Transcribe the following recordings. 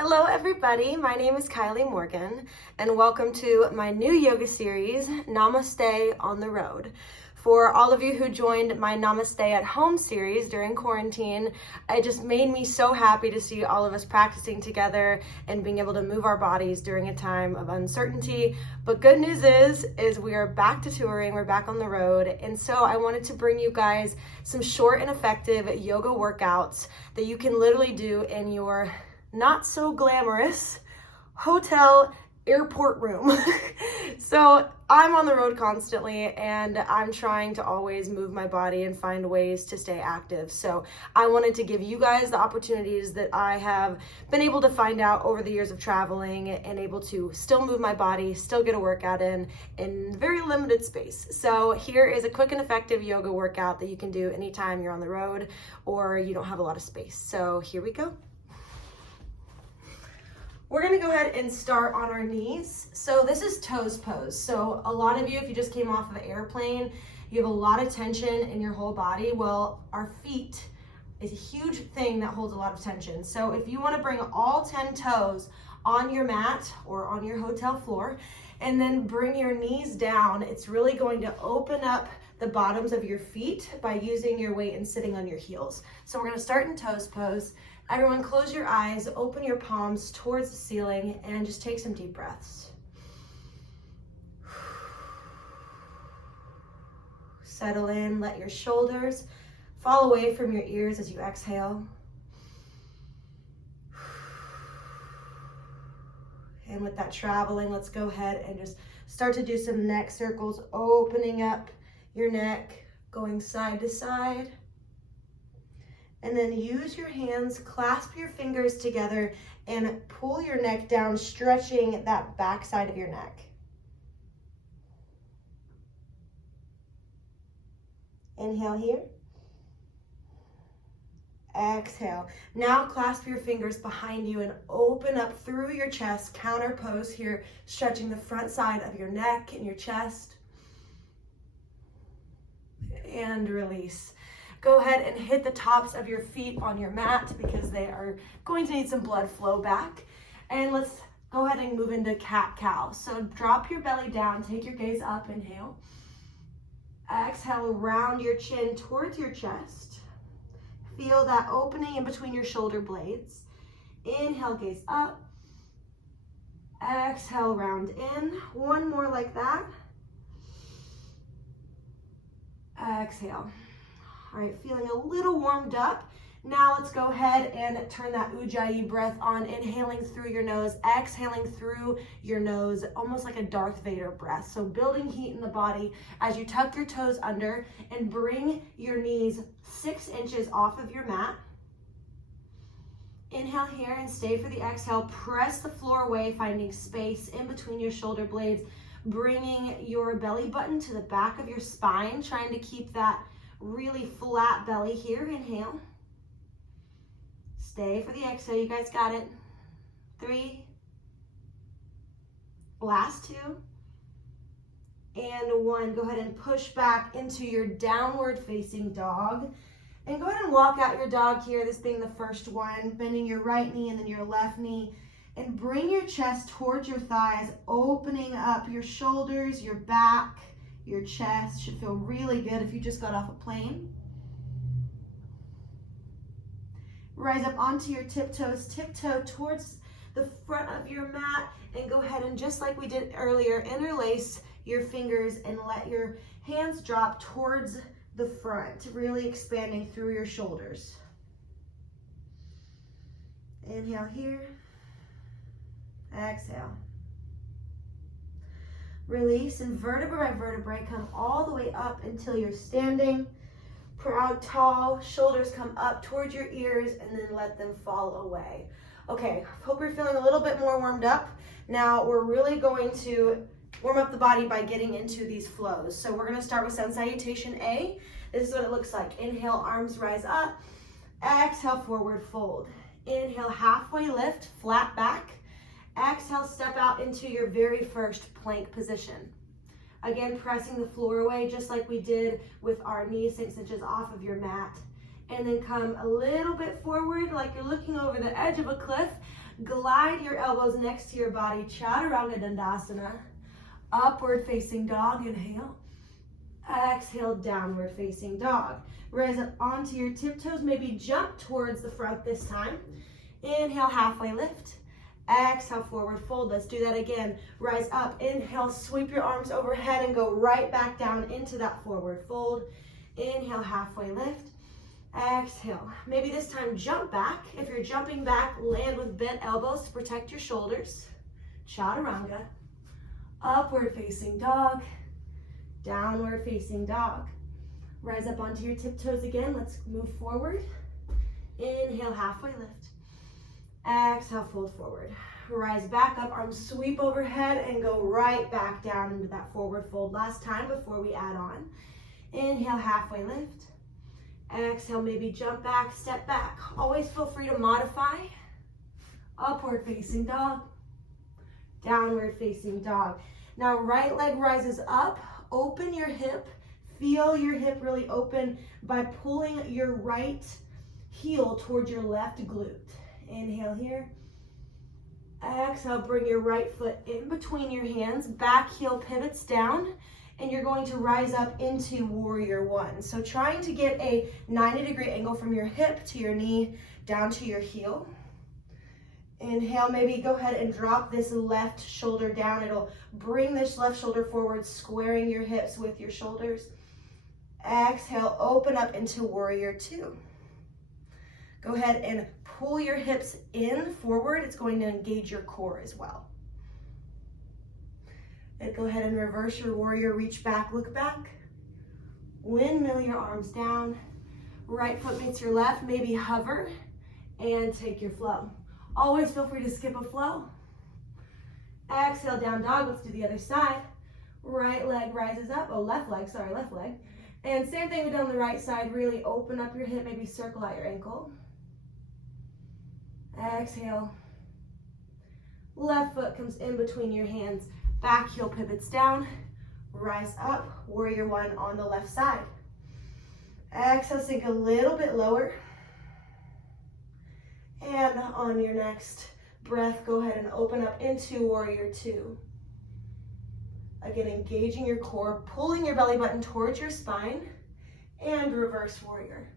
Hello everybody, my name is Kylie Morgan and welcome to my new yoga series, Namaste on the Road. For all of you who joined my Namaste at Home series during quarantine, it just made me so happy to see all of us practicing together and being able to move our bodies during a time of uncertainty. But good news is we are back to touring, we're back on the road. And so I wanted to bring you guys some short and effective yoga workouts that you can literally do in your not so glamorous hotel airport room. So I'm on the road constantly and I'm trying to always move my body and find ways to stay active. So I wanted to give you guys the opportunities that I have been able to find out over the years of traveling and able to still move my body, still get a workout in very limited space. So here is a quick and effective yoga workout that you can do anytime you're on the road or you don't have a lot of space. So here we go. We're gonna go ahead and start on our knees. So this is toes pose. So a lot of you, if you just came off of an airplane, you have a lot of tension in your whole body. Well, our feet is a huge thing that holds a lot of tension. So if you wanna bring all 10 toes on your mat or on your hotel floor, and then bring your knees down, it's really going to open up the bottoms of your feet by using your weight and sitting on your heels. So we're gonna start in toes pose. Everyone close your eyes, open your palms towards the ceiling, and just take some deep breaths. Settle in, let your shoulders fall away from your ears as you exhale. And with that traveling, let's go ahead and just start to do some neck circles, opening up your neck, going side to side. And then use your hands, clasp your fingers together, and pull your neck down, stretching that back side of your neck. Inhale here. Exhale. Now clasp your fingers behind you and open up through your chest, counter pose here, stretching the front side of your neck and your chest. And release. Go ahead and hit the tops of your feet on your mat because they are going to need some blood flow back. And let's go ahead and move into cat-cow. So drop your belly down, take your gaze up, inhale. Exhale, round your chin towards your chest. Feel that opening in between your shoulder blades. Inhale, gaze up. Exhale, round in. One more like that. Exhale. All right, feeling a little warmed up. Now let's go ahead and turn that Ujjayi breath on, inhaling through your nose, exhaling through your nose, almost like a Darth Vader breath. So building heat in the body as you tuck your toes under and bring your knees 6 inches off of your mat. Inhale here and stay for the exhale. Press the floor away, finding space in between your shoulder blades, bringing your belly button to the back of your spine, trying to keep that really flat belly here. Inhale. Stay for the exhale. You guys got it. 3. Last 2. And 1. Go ahead and push back into your downward facing dog. And go ahead and walk out your dog here, this being the first one, bending your right knee and then your left knee. And bring your chest towards your thighs, opening up your shoulders, your back, your chest. Should feel really good if you just got off a plane. Rise up onto your tiptoes, tiptoe towards the front of your mat, and go ahead and, just like we did earlier, interlace your fingers and let your hands drop towards the front, really expanding through your shoulders. Inhale here. Exhale. Release, and vertebrae by vertebrae come all the way up until you're standing. Proud, tall, shoulders come up towards your ears and then let them fall away. Okay, hope you're feeling a little bit more warmed up. Now we're really going to warm up the body by getting into these flows. So we're gonna start with Salutation A. This is what it looks like. Inhale, arms rise up. Exhale, forward fold. Inhale, halfway lift, flat back. Exhale, step out into your very first plank position. Again, pressing the floor away just like we did with our knees 6 inches off of your mat. and then come a little bit forward like you're looking over the edge of a cliff. Glide your elbows next to your body, Chaturanga Dandasana. Upward facing dog, inhale. Exhale, downward facing dog. Rise up onto your tiptoes, maybe jump towards the front this time. Inhale, halfway lift. Exhale, forward fold. Let's do that again. Rise up, inhale, sweep your arms overhead and go right back down into that forward fold. Inhale, halfway lift. Exhale. Maybe this time jump back. If you're jumping back, land with bent elbows to protect your shoulders. Chaturanga. Upward facing dog. Downward facing dog. Rise up onto your tiptoes again. Let's move forward. Inhale, halfway lift. Exhale, fold forward. Rise back up, arms sweep overhead and go right back down into that forward fold. Last time before we add on. Inhale, halfway lift. Exhale, maybe jump back, step back. Always feel free to modify. Upward facing dog. Downward facing dog. Now right leg rises up. Open your hip. Feel your hip really open by pulling your right heel towards your left glute. Inhale here. Exhale, bring your right foot in between your hands. Back heel pivots down. And you're going to rise up into warrior one. So trying to get a 90-degree angle from your hip to your knee down to your heel. Inhale, maybe go ahead and drop this left shoulder down. It'll bring this left shoulder forward, squaring your hips with your shoulders. Exhale, open up into warrior two. Go ahead and pull your hips in forward. It's going to engage your core as well. And go ahead and reverse your warrior, reach back, look back. Windmill your arms down. Right foot meets your left, maybe hover and take your flow. Always feel free to skip a flow. Exhale, down dog. Let's do the other side. Right leg rises up. Oh, left leg. And same thing we did on the right side. Really open up your hip, maybe circle out your ankle. Exhale. Left foot comes in between your hands. Back heel pivots down. Rise up. Warrior one on the left side. Exhale, sink a little bit lower. And on your next breath, go ahead and open up into warrior two. Again, engaging your core, pulling your belly button towards your spine, and reverse warrior.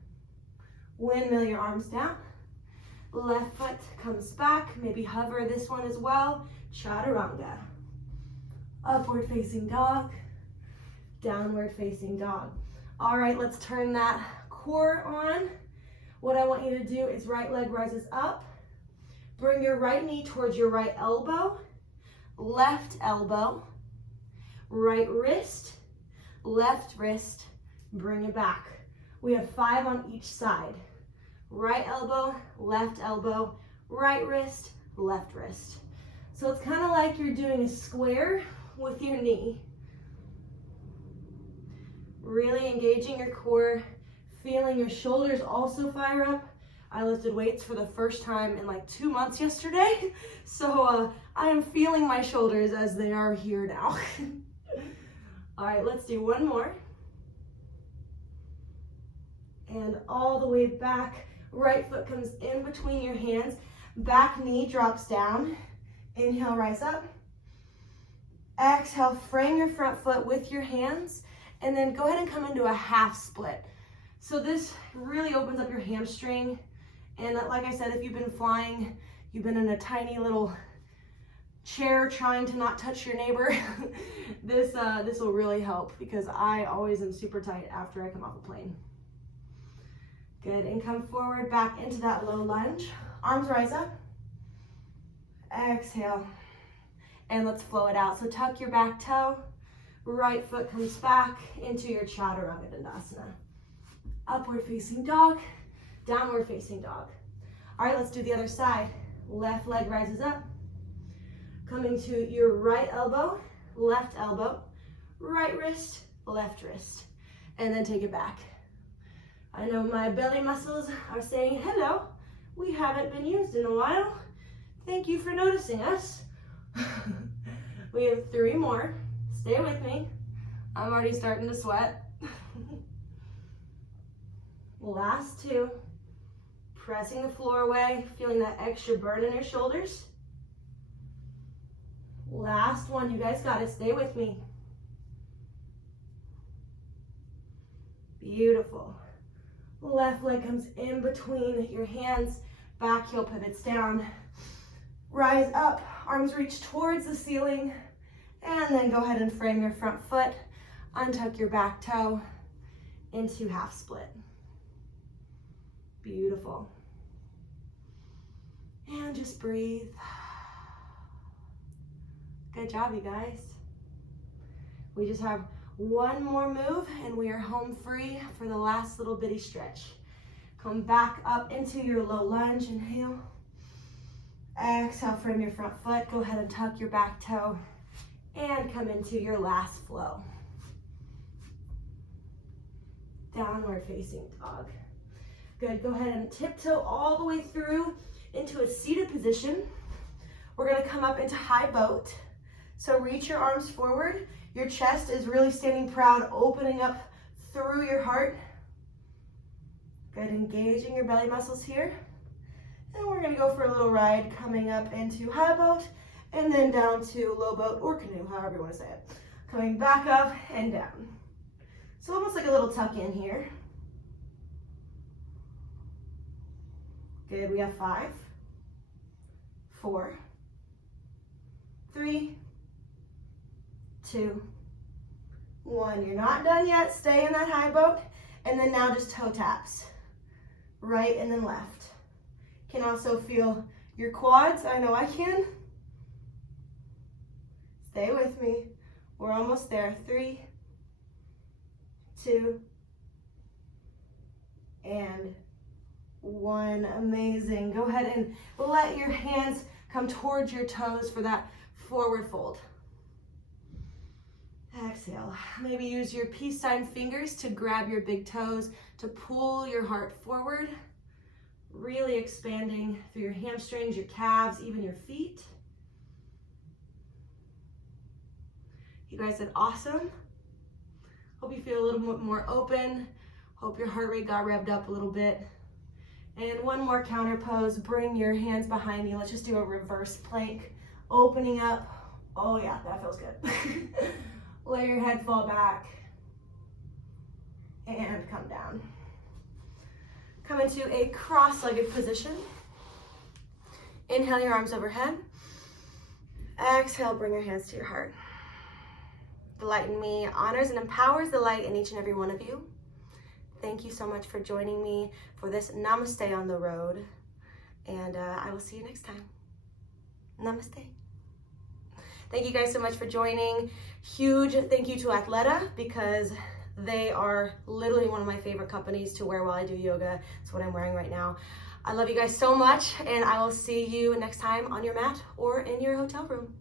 Windmill your arms down. Left foot comes back, maybe hover this one as well. Chaturanga. Upward facing dog, downward facing dog. All right, let's turn that core on. What I want you to do is right leg rises up. Bring your right knee towards your right elbow, left elbow, right wrist, left wrist, bring it back. We have 5 on each side. Right elbow, right wrist, left wrist. So it's kind of like you're doing a square with your knee. Really engaging your core, feeling your shoulders also fire up. I lifted weights for the first time in like 2 months yesterday. So I am feeling my shoulders as they are here now. All right, let's do one more. And all the way back, right foot comes in between your hands. Back knee drops down. Inhale, rise up. Exhale, frame your front foot with your hands. And then go ahead and come into a half split. So this really opens up your hamstring. And like I said, if you've been flying, you've been in a tiny little chair trying to not touch your neighbor, this will really help because I always am super tight after I come off a plane. Good, and come forward back into that low lunge. Arms rise up. Exhale. And let's flow it out. So tuck your back toe. Right foot comes back into your Chaturanga Dandasana. Upward facing dog, downward facing dog. All right, let's do the other side. Left leg rises up. Coming to your right elbow, right wrist, left wrist. And then take it back. I know my belly muscles are saying, hello, we haven't been used in a while. Thank you for noticing us. We have 3 more. Stay with me. I'm already starting to sweat. Last two. Pressing the floor away, feeling that extra burn in your shoulders. Last one, you guys got it. Stay with me. Beautiful. Left leg comes in between your hands, back heel pivots down. Rise up, arms reach towards the ceiling, and then go ahead and frame your front foot. Untuck your back toe into half split. Beautiful. And just breathe. Good job, you guys. We just have one more move and we are home free for the last little bitty stretch. Come back up into your low lunge, inhale. Exhale, frame your front foot. Go ahead and tuck your back toe and come into your last flow. Downward facing dog. Good, go ahead and tiptoe all the way through into a seated position. We're gonna come up into high boat. So reach your arms forward. Your chest is really standing proud, opening up through your heart. Good, engaging your belly muscles here. And we're gonna go for a little ride coming up into high boat and then down to low boat or canoe, however you wanna say it. Coming back up and down. So almost like a little tuck in here. Good, we have 5, 4, 3, 2, 1. You're not done yet. Stay in that high boat. And then now just toe taps. Right and then left. Can also feel your quads. I know I can. Stay with me. We're almost there. 3, 2, and 1. Amazing. Go ahead and let your hands come towards your toes for that forward fold. Exhale. Maybe use your peace sign fingers to grab your big toes to pull your heart forward, really expanding through your hamstrings, your calves, even your feet. You guys did awesome. Hope you feel a little bit more open. Hope your heart rate got revved up a little bit. And one more counter pose. Bring your hands behind you. Let's just do a reverse plank. Opening up. Oh yeah, that feels good. Let your head fall back. And come down. Come into a cross-legged position. Inhale your arms overhead. Exhale, bring your hands to your heart. The light in me honors and empowers the light in each and every one of you. Thank you so much for joining me for this Namaste on the road. And I will see you next time. Namaste. Thank you guys so much for joining. Huge thank you to Athleta because they are literally one of my favorite companies to wear while I do yoga. It's what I'm wearing right now. I love you guys so much and I will see you next time on your mat or in your hotel room.